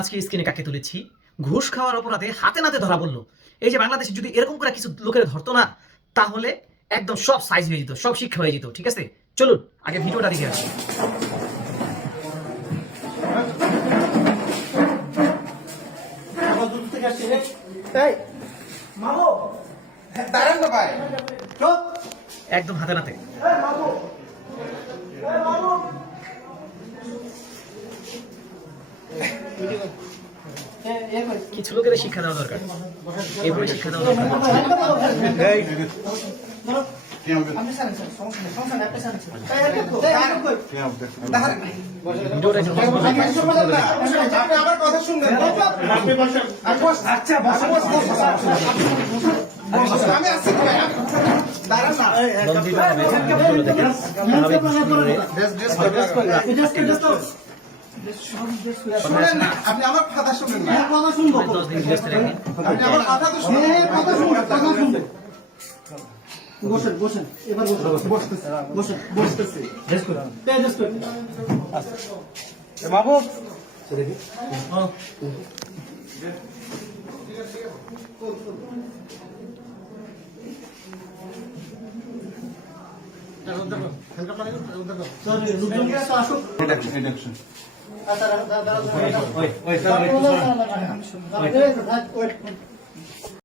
আজকে স্ক্রিনে কাকে তুলেছি, ঘুষ খাওয়ার অপরাধে হাতে নাতে ধরা পড়লো। এই যে বাংলাদেশে যদি এরকম করে কিছু লোকের ধরতো না, তাহলে একদম সব সাইজ হয়ে যেত, সব শিক্ষা হয়ে যেত। ঠিক আছে, চলুন আগে ভিডিওটা দেখে আসি। একদম হাতে নাতে। কিছু লোকের শিক্ষা দেওয়া দরকার, এভাবে শিক্ষা দেওয়া দরকার। আপনি আমার কথা শুনবেন না, কথা শুনবো, আপনি আমার কথা তো শুনুন, কথা শুনুন, কথা শুনবেন। বসেন বসেন, এবার বসেন, বসতেছি, বসেন, বসতেছি, রেস্ট করুন, রেস্ট করুন। এ বাবু দেখি, হ্যাঁ